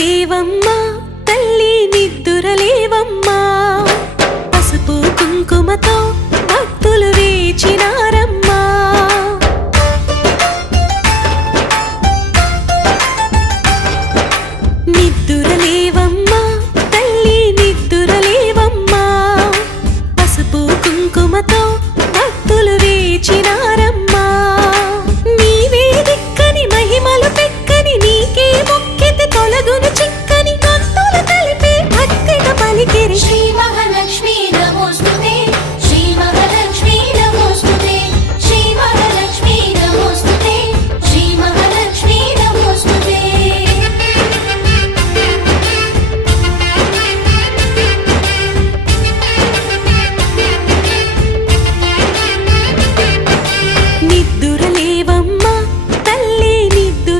లేవమ్మా తల్లి నిద్దురలేవమ్మా పసుపు కుంకుమతో భక్తులు వేచినారమ్మా నిద్దురలేవమ్మా తల్లి నిద్దురలేవమ్మా పసుపు కుంకుమతో భక్తులు వేచినారమ్మా నీవే దిక్కని మహిమలు పెక్కని నీకే మొక్కితే తొలగును చిక్కని గొంతులు కలిపి భక్తిగా పలికిరి శ్రీ మహా